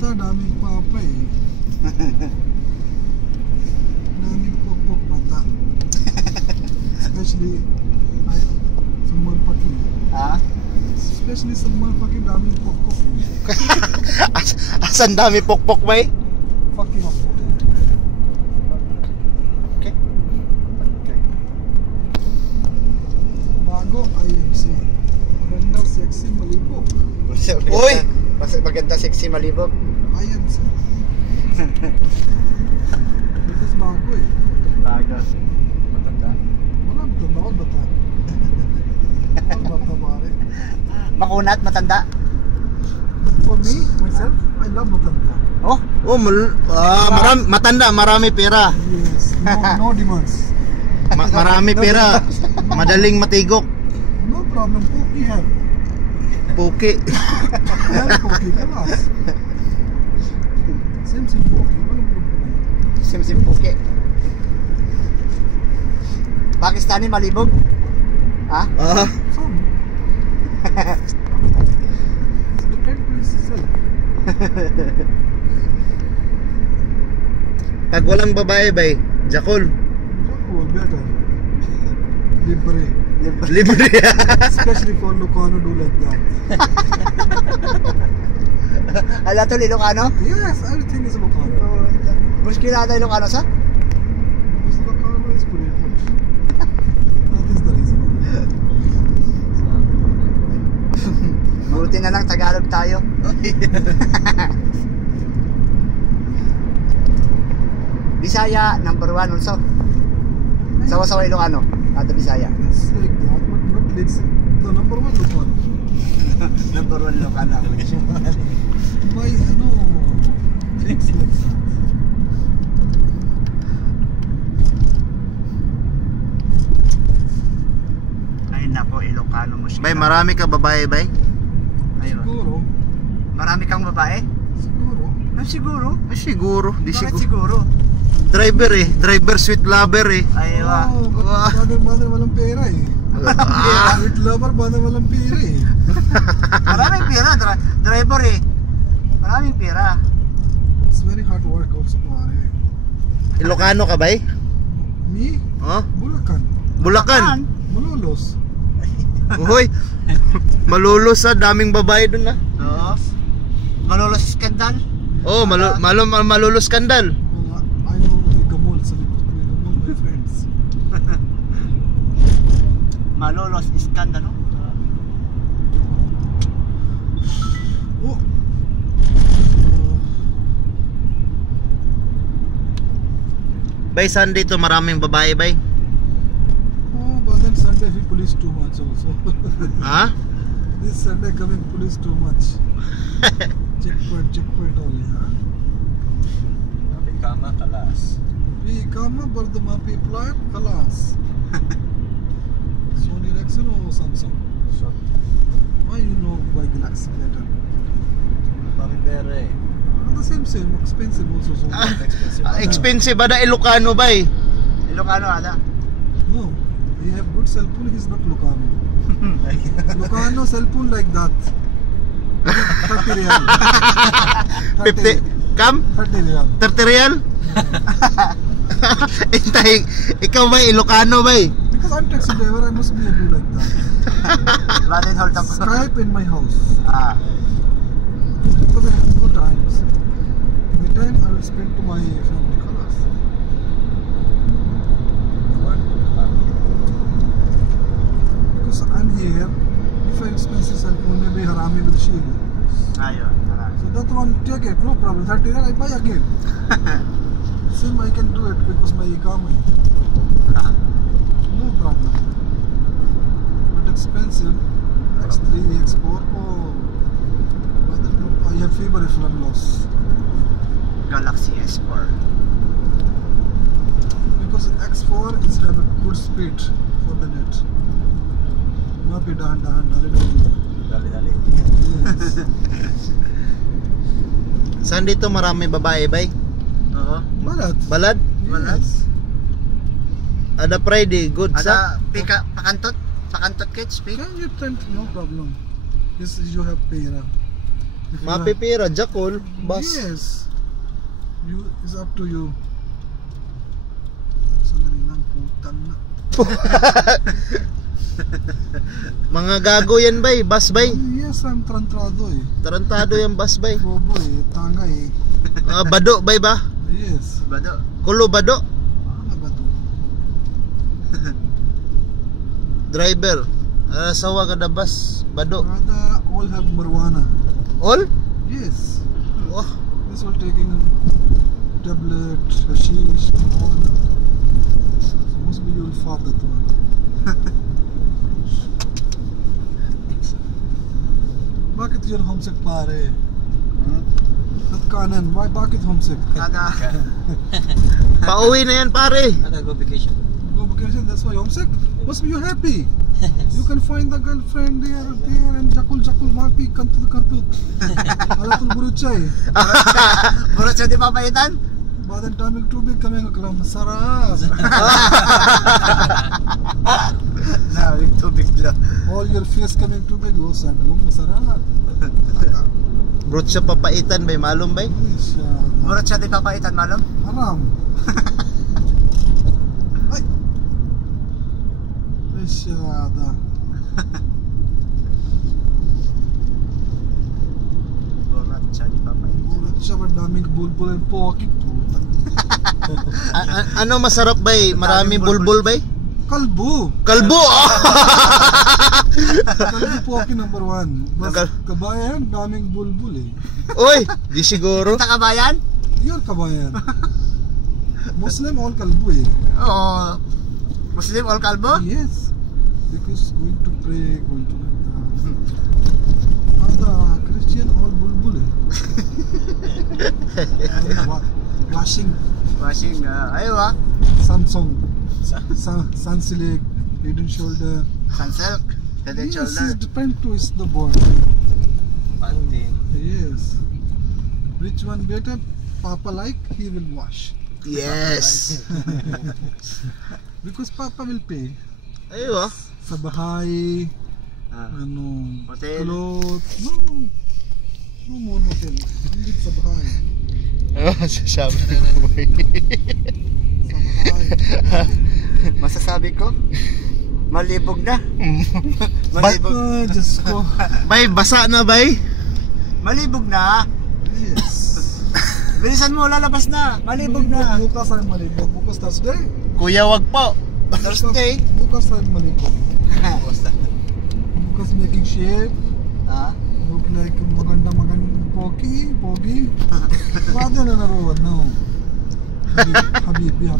bata, daming papa eh. Daming pokpok bata. Especially Salman Paki. Ha? Especially Salman Paki, daming pokpok eh. Asan dami pokpok bay? Fucking up for it. Okay. Bago IMC. Maganda, sexy, malibog. Uy! Mas maganda sexy malibog. IMC. Because bago eh. Bago. Matanda. Wala matanda, all bata. All bata pare. Makunat, matanda. For me, myself, I love matanda. Oh, Oh, matanda, marami pera. Yes, no demands. Marami pera. Madaling matigok. No problem, Poki have. Puki. Have Poki, kalas. Same Poki, walang problema. sim puki. Pakistani malibog? Ha? Ah, Some. It's depend to itself. pag walang babae bay, Jakul. Cool, better. Libre. Libre. Especially for Lucano do like that. Ala to Ilocano? Yes, everything is Lucano. Muskilada Ilocano sa? Because Lucano is pretty good. That is the reason. Buti na lang Tagalog tayo. Bisaya number 1 also. Sawa-sawa Ilocano, ato Bisaya. It's like that, but not let's say the number one Lucano. Number 1 Ilocano. By no, things like that. Ay nako, Ilocano muskilada. Bay, marami ka babae bay? Ayun. Siguro, Marami kang babae? siguro. Ah, siguro. Ay, siguro. Di Bakit siguro. siguro? Driver eh. Driver sweet lover eh. Aywa. Oh, bada walang pera eh. With lover, bada walang pera eh. Maraming pera, driver eh. Maraming pera. It's very hard work also pare. Ilocano ka bay? Me, Oh? Bulacan, Bulacan. Malolos. Uy. Malulos sa daming babae dun ah. Oo. Malolos skandal. Oh, malulos skandal. Wala, I know the Gamol sa likod ko yun among my friends. Malolos skandal, no? Oh. Bay, Sunday to maraming babae bay. But then Sunday we police too much also. Ha? This Sunday coming police too much. Checkpoint only, huh? Kama kalas. We come but the people are kalas. Sony Ericsson or Samsung? Why you know by Galaxy better? Mami pera eh. The same, expensive also. So Expensive ba na Ilocano bay? Ilocano ada. no, he have good cell phone. He's not Lucano. Lucano cell phone like that. 30 real. 50 Kam? 30 real. 30 real? Intay, ikaw ba Ilocano ba? Because I'm taxi driver, I must be able like that. Batin hold up. Skype in my house. Ah. Because I have no time. The time I will spend to my family. Kalas. Because I'm here. If I expensive cell phone, maybe Harami will shield it. Ayun. So that one take it, no problem. 30 real I buy again. Same I can do it because my economy. No problem. But expensive. X3, X4, oh. I have fever if I'm lost. Galaxy S4. Because X4 is have a good speed for the net. Mapi dahan dali. Yes. Sunday to marami babae bay? Oo. Balad. Balad? Yes. Ada Friday, good sa? Ada pakantot kids, pika. Can you tell? No problem. Yes, you have pera. Mapipira, Jakol, bus. Yes. It's up to you. Sandali lang, putang na. Mga gago yan bay, bus bay. Yes, I'm trantrado eh. Tarantado yung bus bay. Bobo eh, tanga eh. Bado bay ba? Yes. Bado. Kulo bado. Ano ba to? Driver. Sawa ka na bus, bado. Rather, all have marijuana. All? Yes. Oh, This all taking tablet, hashish, all. So mostly you'll fuck that one. Bakit yun homesick pare? At kanan, why bakit homesick? Kada. pauwi na yan pare. Go vacation. Go vacation, that's why homesick? Must be you happy. You can find the girlfriend there and jakul mapi, kantut. Alatul buruchay. Burot siya di papaitan? Badan tamig tubig kami ang kalam. Sarap. Naming tubig lang. All your face coming tubig. Oh, sarap. Masarap. Bro, siya papaitan bay, malum bay. Burot siya di papaitan, malom? Haram. Ay. Isyada. Burot siya di papaitan. Ulat siya ba daming bulbul and poki. Puta. Ano masarap bay? Maraming bulbul bay? Kalbo. Kalbo! Kalbo poki number 1. Bas Kal- kabayan, daming bulbul eh. Uy, di siguro. Punta kabayan? Yun kabayan. Muslim all kalbo eh. Oo. Muslim all kalbo? Yes. Because going to pray, going to like the Christian all bulbul eh. Washing Washing, ayaw ah. Samsung, Sunsilk, Head and Shoulder. Sunsilk, head and Yes, shoulder. it depends to is the board. Pantin. Yes. Which one better? Papa like, he will wash. Yes. Because Papa will pay. Ayo ah. Sa bahay, Ah. ano, Hotel. clothes. No. No more hotel. Hindi sa bahay. Ano sasabi ko bay? Sa bahay. Masasabi ko, malibog na. Malibog. Ah, Diyos ko. Bay, basa na bay? Malibog na. Yes. Bilisan mo, lalabas na. Malibog na. Bukas ay malibog. Bukas Thursday. Kuya, wag po. Thursday. Bukas ay malibog. Bukas making shape. Ah, Look like maganda pogi. Rather na naroon, no. Habibi.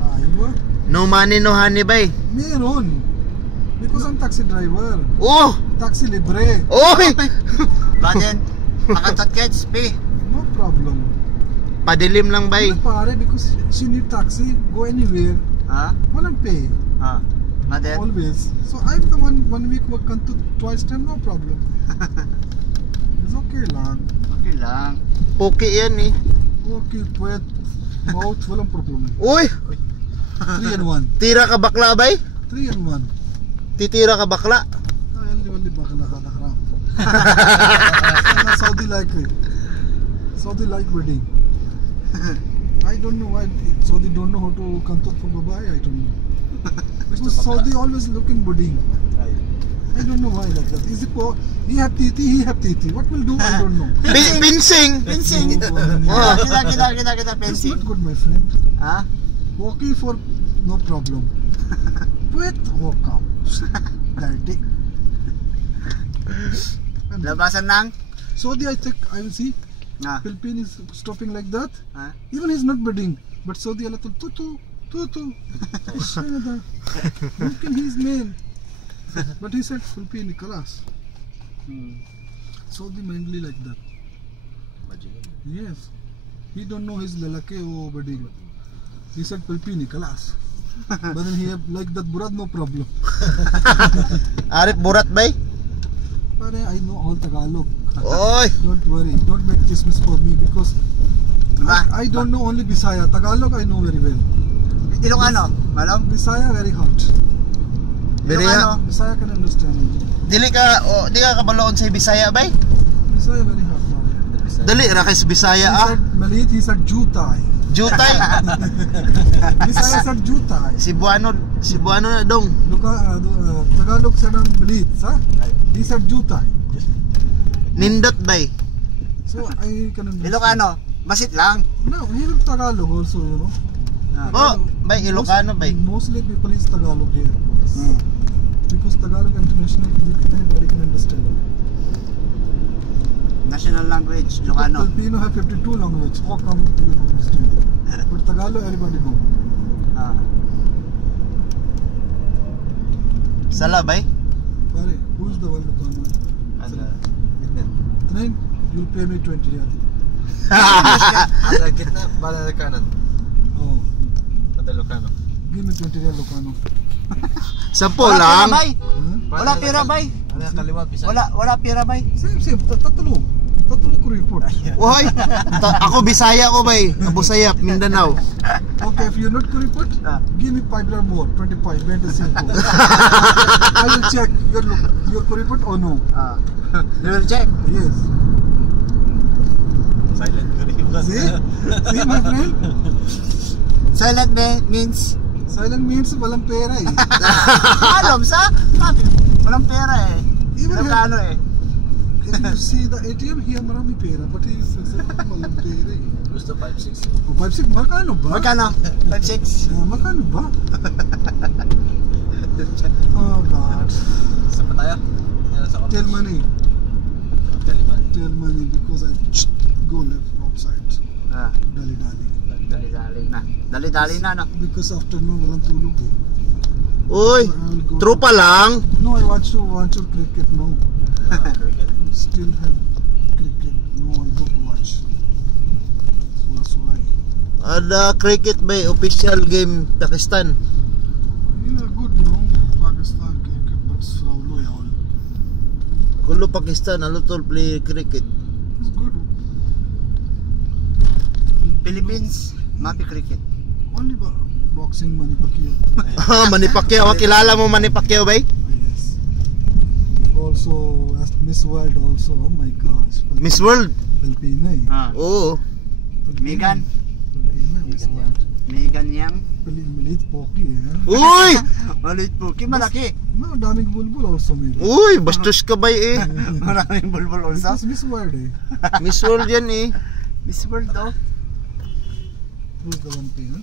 Aywa. No money, no honey bay. Meron. Because I'm taxi driver. Oh! Taxi libre. Oy! Baden, makantot kids, pay. No problem. Padilim lang bay. Pare, because she need taxi, go anywhere. Ha? Walang pay. Ah, Baden. Always. So I'm the one week work kanto twice time, no problem. It's okay lang. Okay lang. Poki yan eh. Okay, pwet. Mouth, walang problem. Uy! 3 and 1. Tira ka bakla bay? 3 and 1. Titira ka bakla? Ay, hindi ba ka nakakaram? Saudi like it. Saudi like wedding. I don't know why Saudi don't know how to kantot for babae. I don't know. Because Saudi always looking wedding. I don't know why like that. Is it he have titi, he have titi. What will do? I don't know. Pinsing! Fencing. Ah. Kita, It's fencing. not good, my friend. Ha? Walking for no problem. Wait, walk out. Dirty. Labasan ng? Saudi, I think I will see. Ah. Philippine is stopping like that. Ha? Even he's not bidding, but Saudi Allah tutu. Mungkin he's man, but he said Philippine kalas. Saudi mainly like that. Yes, he don't know his lalaki or bidding. He said Philippine kalas, but then he have like that Burad, no problem. Arif burat bay? But I know all Tagalog. Oy! Don't worry, don't make Christmas for me because Diba? I don't know only Bisaya. Tagalog I know very well. Ilocano, malom? Bisaya very hot. Biriya. Bisaya can understand. Dili ka kabaloon sa Bisaya bay? Bisaya very hard now. Dali ra kay sa Bisaya He ah. said Malit, he said Jutay. Jutay. Bisaya said Jutay. Cebuano na dong. Tagalog said Malit, ha? He said Jutay. Nindot bay. So I can understand. Ilocano, basit lang. No, here Tagalog also, you know. Oh, bay Ilocano bay. Mostly people is Tagalog here. Hmm. Because Tagalog international, anybody can understand. National language, Ilocano. Filipino have 52 language. How come you don't understand? But Tagalog, everybody know. Ah. Sala bay. Pare, who is the one Lucano? Then you'll pay me 20 real. Ada kita bala kanan. Oh, Ada Ilocano. give me 20 real Lucano. Sampo Wala pira, lang. bay. Huh? Wala pira, bay. Ada kaliwa bisa. Wala pira, bay. Same. Tatlo ko report. Oy, ako Bisaya ko bay. Abu Sayyaf, Mindanao. Okay, if you're not ko report, give me 5 real more. 25. 25. I will check your ko report or no. Ah. You will check. Yes. Silent ko rin. See my friend? Silent means Silent means walang pera eh. alam sa? Walang pera eh. Even Ilocano eh. if you see the ATM here, marami pera. But he says walang pera eh. Gusto 5-6. O 5-6, makano ba? Magkano? 5-6. Makano ba? Oh God. Sa pa tayo? Yan sa Tell money. Taliban. Tell money because I go left outside. Ah, Dali. dali na no. Because afternoon walang tulog eh. Uy, tropa lang. No, I watch cricket. No, still have cricket. No, I don't watch. So why? Ada cricket bay, official game Pakistan. Yeah, good. No, Pakistan cricket, but slowly all. Kulo Pakistan, alo tol play cricket. It's good. Philippines, mapi cricket. Only boxing Manny Pacquiao. Manny Pacquiao, kilala mo Manny Pacquiao bay? Yes. Also, as Miss World also. Oh my gosh. Miss World. Filipina eh. Ah. Oo. Megan. Filipina, Miss World. Megan yang. Maliit poki eh. Uy! Malit po. Malaki. No, daming bulbul also maybe. Uy, bastos ka bay eh. Maraming bulbul also. Because Miss World eh. Miss World yan eh. Miss World oh. Who's the one thing, huh?